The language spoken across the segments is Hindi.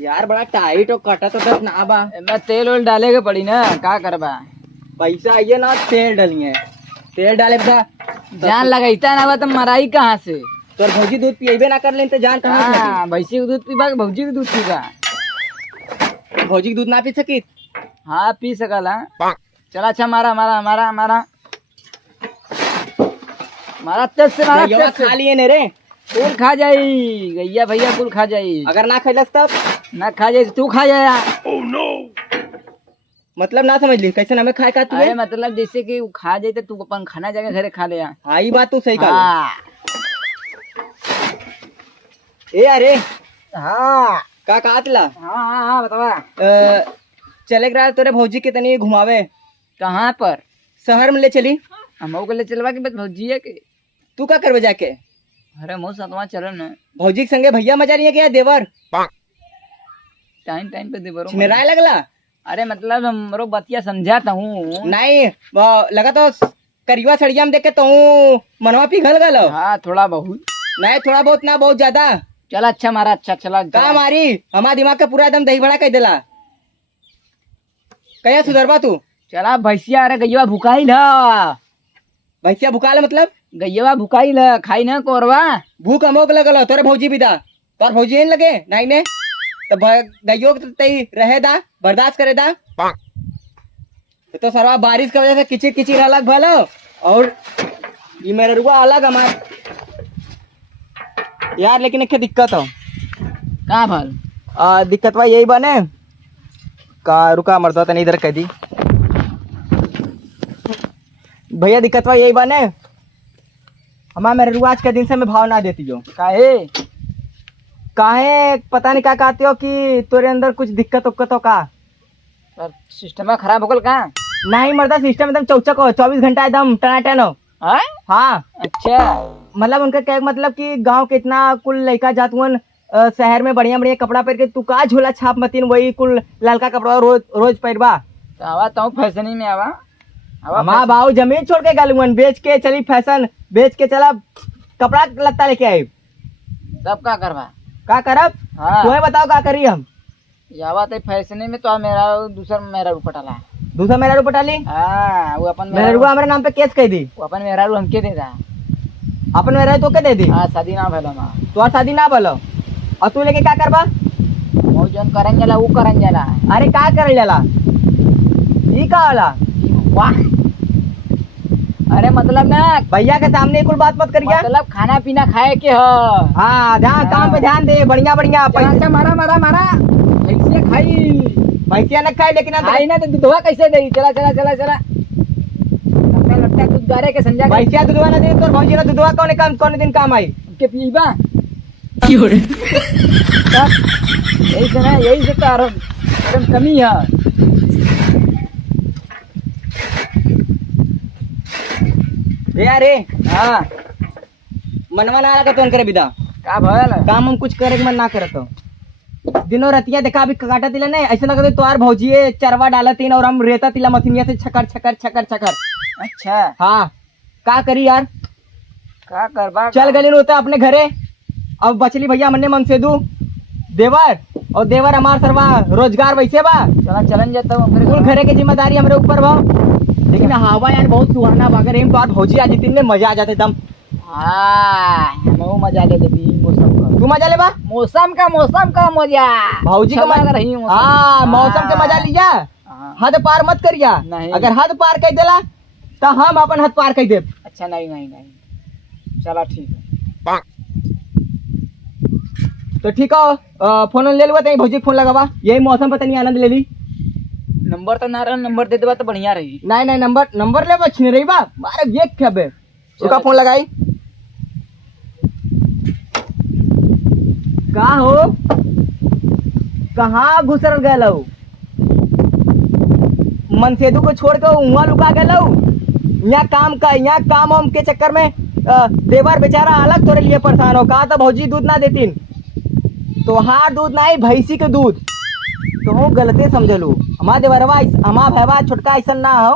यार बड़ा टाइट और कटा तो दस ना बा। मैं तेल वेल डाले के पड़ी ना, का करबा। पैसा आइए ना तेल डलिए, तेल डाले बता जान लगाईता ना बा तो मराई कहाँ से। तोर भौजी दूध पिएबे ना कर ले तो जान कहाँ से हाँ, भैंसी के दूध पीबा भौजी के दूध पीबा। लगी? भौजी के दूध ना पी सकी। हाँ पी सकला। चला अच्छा मारा मारा मारा मारा मारा, तेज से मारा, गैया तेज से। खा लिए ने रे। कुल खा जाई गैया भैया, कुल खा जाई। अगर ना खैलस तब ना खा जाई तो तू खा जाया। मतलब ना समझ ली कैसे हमें खाए का तू अरे मतलब जैसे कि वो खा जाए तो तू अपन खाना जगह घरे खा ले। हाँ ये बात तू सही कहा। हाँ ए अरे हाँ का कातला हाँ हाँ बतावा। चले रहा तोरे भौजी के तनी घुमावे। कहाँ पर? शहर में ले चली। हम को ले चलवा के बस भौजिया के। तू का करवे जाके? अरे मुँह सतवा चलन न। भौजी के संगे भैया मजा नहीं है क्या देवर? टाइम टाइम पे दे बरो। मेरा लगला। अरे मतलब हमरो बतिया समझाता हूँ। नहीं लगा तो करिया सड़िया में देख के तो हूँ मनवा पिघल गलो। हाँ थोड़ा बहुत। नहीं थोड़ा बहुत ना बहुत ज्यादा। चल अच्छा मारा, अच्छा चला। का मारी हमारा दिमाग का पूरा एकदम दही बड़ा कर देला। कया सुधरबा तू? चला भैंसिया, अरे गैया भुकाई ल। भैंसिया भुकाल मतलब गैया भुकाई ल, खाई न कोरवा। भूख अमोक लगल तोरे भौजी बिदा। तोर भौजी नहीं लगे नहीं ने तो गैयो तो तई रहे दा, बर्दाश्त करे दा। तो सरवा बारिश की वजह से किचिर किचिर अलग भलो और ये मेरा रुआ अलग हमार यार। लेकिन एक दिक्कत हो। कहाँ भल? दिक्कत वह यही बने का रुका मरता तो नहीं इधर कह दी भैया। दिक्कत वह यही बने हमारा मेरे रुआ आज के दिन से मैं भाव ना देती जो। काहे? काहे पता नहीं क्या कहते हो कि तोरे अंदर कुछ दिक्कत उक्कत हो का? सिस्टम खराब हो गल का? नहीं मरदा सिस्टम एकदम चौचक हो, 24 घंटा एकदम टनाटन हो। हाँ अच्छा मतलब उनका क्या मतलब कि गांव के इतना कुल लड़का जातुअन शहर में बढ़िया बढ़िया कपड़ा पहन के तू का झोला छाप मतीन वही कुल ललका कपड़ा रोज रोज पहनबा। तो आवा तो फैशनी में आवा। हमारा बाबू जमीन छोड़ के गालून बेच के चली, फैशन बेच के चला, कपड़ा लत्ता लेके आई। तब का करवा? का करब? हाँ तुम्हें बताओ का करी हम। जावा तो फैशनी में तो मेरा दूसरा मेरा रू पटाला। दूसरा मेरा रू पटाली। हाँ वो अपन मेरा रू हमारे नाम पे केस कह दी। वो अपन मेरा रू हमके दे दा। अपन मेरा तो के दे दी। हाँ शादी ना भलो माँ। तो शादी ना बोलो और तू लेके क्या करबा? वो जौन करन जाला वो करन जाला। अरे का कर जाला ई का वाला? वाह अरे मतलब ना भैया के सामने कुल बात मत करिए। मतलब खाना पीना खाए के ह। हाँ ध्यान काम पे ध्यान दे बढ़िया बढ़िया। पैसा मारा मारा मारा भैंसिया खाई। भैंसिया न खाई लेकिन खाई ना तो दूधवा कैसे दे? चला चला चला चला अपना लट्टा दूध गारे के समझा। भैंसिया दूधवा न दे तो भौजी न दूधवा कौन दिन काम आई के पीबा। यही से ना, यही से तो एकदम कमी है। अरे हाँ मनवा ना लगा तो करे बिदा का भल काम हम कुछ करे के मन ना करत हो। दिनों रतिया देखा अभी काटा तिला नहीं ऐसे ना करते तोहार भौजी चरवा डाला तीन और हम रेता तिला मशीनिया से छकर छकर छकर छकर। अच्छा हाँ का करी यार? का करबा? चल गली होता अपने घरे। अब बचली भैया मन्ने मन से दू देवर और देवर हमार सरवा रोजगार वैसे बा। चला चलन जाता हूँ कुल घरे की जिम्मेदारी हमारे ऊपर बा। लेकिन हवा यार बहुत सुहाना अगर हम तो भौजी आ जाती में मजा आ जाते एकदम। हाँ हम मजा ले लेती मौसम का। तू मजा ले बा? मौसम का मजा भौजी का मजा रही। हाँ मौसम का मजा लिया। हद पार मत करिया। अगर हद पार कर देला तो हम अपन हद पार कर दे। अच्छा नहीं नहीं नहीं चला ठीक है। तो ठीक है फोन ले लुआ तो भौजी फोन लगावा यही मौसम पता नहीं आनंद ले ली। नंबर तो ना रहा, नंबर दे देबा तो बढ़िया रही। नहीं नहीं नंबर ले बचने रही बा मारे ये क्या बे उसका फोन लगाई। का हो कहाँ घुसर गए मनसेदू को छोड़ के वहाँ लुका गए। यहाँ काम वाम के चक्कर में देवर बेचारा अलग तोरे लिए परेशान हो। कहा तो भौजी दूध ना देतीन तो हार दूध ना भैंसी के दूध तो हूँ गलते समझ लू। हमारा देवरवा हमारा भैया छोटका ऐसा ना हो।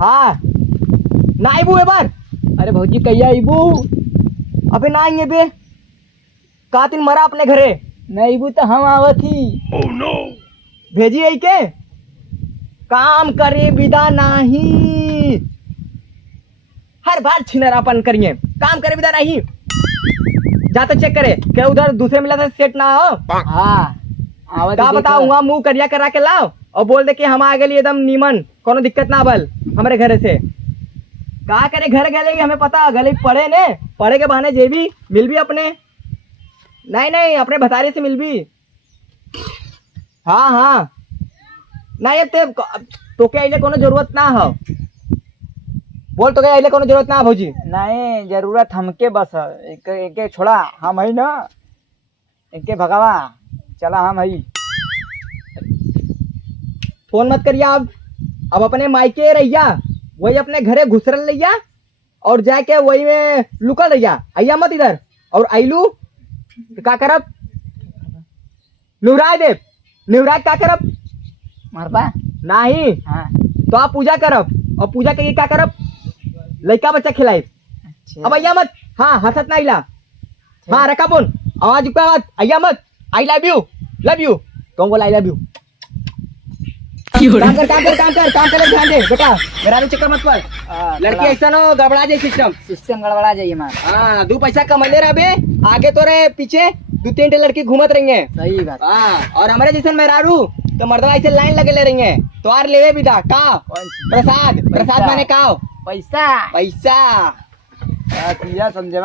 हाँ ना आईबू ए बार। अरे भौजी कहिया आईबू? अबे ना आएंगे बे का दिन मरा अपने घरे नहीं बू तो हम आवत ही। भेजी है के काम करे विदा नहीं, हर बार छिनरापन करिए, काम करे विदा नहीं। जा तो चेक करे क्या उधर दूसरे मिला था सेट ना हो। हाँ आवत का बताऊंगा मुंह करिया करा के लाओ और बोल दे कि हम आ गए एकदम नीमन, कोनो दिक्कत ना बल हमारे घर से। का करे घर गले हमें पता गले पढ़े ने, पढ़े के बहाने जे भी मिल भी अपने नहीं नहीं अपने भतारे से मिल भी। हाँ हाँ नहीं अब तो के अइले कोनो जरूरत ना हो, बोल तो के अइले कोनो जरूरत ना भौजी। नहीं जरूरत हमके बस है। एक एक छोड़ा हम है ना, इनके भगावा चला हम है। फोन मत करिया अब अपने मायके रहिया, वही अपने घरे घुसरल रहिया और जाके वही में लुकल रहिया, आइया मत इधर। और आइलू तो का करब, निवराय देव, निवराय का करब मारबा नहीं हाँ तो आप पूजा करब और पूजा करके क्या करब, लड़का बच्चा खिलाए। अच्छा। अब आइया मत, हाँ हंसत ना इला, हाँ रखा फोन, आवाज का मत, आइया मत। आई लव यू तुम बोला आई लव यू। काम कर ध्यान दे बेटा, मेरा भी चक्कर मत पड़। लड़की ऐसा ना गड़बड़ा जाए सिस्टम गड़बड़ा जाइए मार। हाँ 2 पैसा कमैले रहे आगे तोरे पीछे 2-3 लड़की घूमत रही है। सही बात। हाँ और हमारे जैसे मेहरारू तो मर्दवा ऐसे लाइन लगे ले रही है तो आर लेवे भी था का कौन सी? प्रसाद, प्रसाद पैसा। माने का पैसा पैसा। समझे।